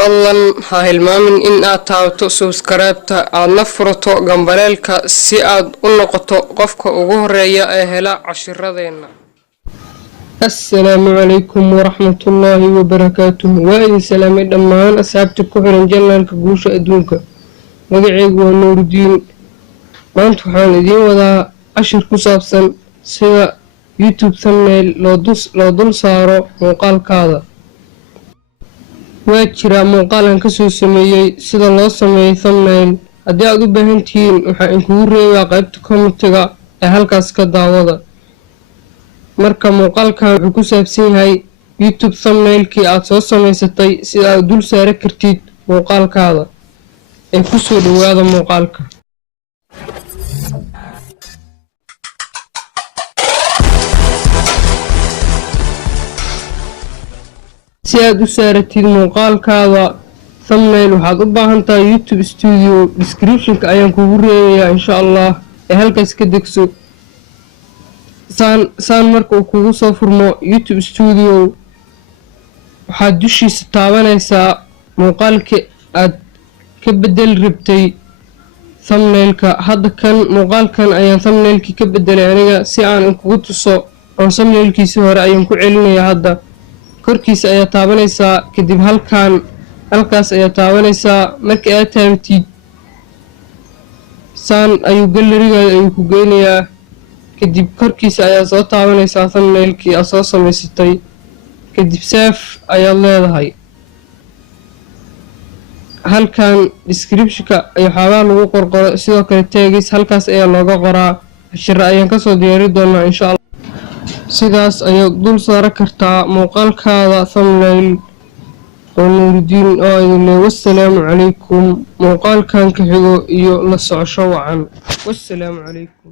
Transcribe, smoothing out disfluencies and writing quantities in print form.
fadlan ha hilmaamin in aad taabato subscribe-ta aadna furato gambaleelka si aad u noqoto qofka ugu horeeya ee hela cashiradeenna. Assalaamu calaykum waraxmatullaahi wabarakaatuh. waa idin salaamay dhammaan asxaabta ku xiran janaalka guusha adduunka. magacaygu waa Nuurdiin. maanta waxaan idiin wadaa cashir ku saabsan sida YouTube thumbnail loo dul saaro muuqaalkaada. waa jira muuqaalan kasoo sameeyay sida loo sameeyo thumbnail. haddii aad u baahan tihiin waxaan idinkugu reebaa qaybta commentiga ee halkaas ka daawada. marka muuqaalkan wuxuu ku saabsan yahay YouTube thumbnailkii aad soo samaysatay sida aad dul saari kartid muuqaalkaada. ee kusoo dhawaada muuqaalka. si aad u saaratid muuqaalkaada thumbnail waxaad u baahan tahay YouTube Studio. description-ka ayaan kugu reebayaa insha Allah ee halkaas ka degso. saan marka uu kugu soo furmo YouTube Studio waxaad dushiisa taabanaysaa muuqaalkii aad ka bedel rabtay thumbnailka. hadda kan muuqaalkan ayaan thumbnailkii ka bedelay aniga si aan kugu tuso oo thumbnailkiisii hore ayaan ku celinayaa. hadda korkiisa ayaa taabanaysaa, kadib halkaas ayaa taabanaysaa. marka aad taabatid saan ayuu galerigaada ayuu ku geynayaa. kadib korkiisa ayaa soo taabanaysaa thumbnailkii aad soo samaysatay. kadib save ayaad leedahay. halkan description-ka waxyaabaa lagu qorqoro, sidoo kale taagis halkaas ayaa looga qoraa. cashiro ayaan kasoo diyaari doonaa insha Allah. sidaas ayaad dul saari kartaa muuqaalkaada thumbnail. oo Nuurdiin oo idin leeyahay wassalaamu calaykum. muuqaalkan ka xigo iyo la socosho wacan. wassalaamu calaykum.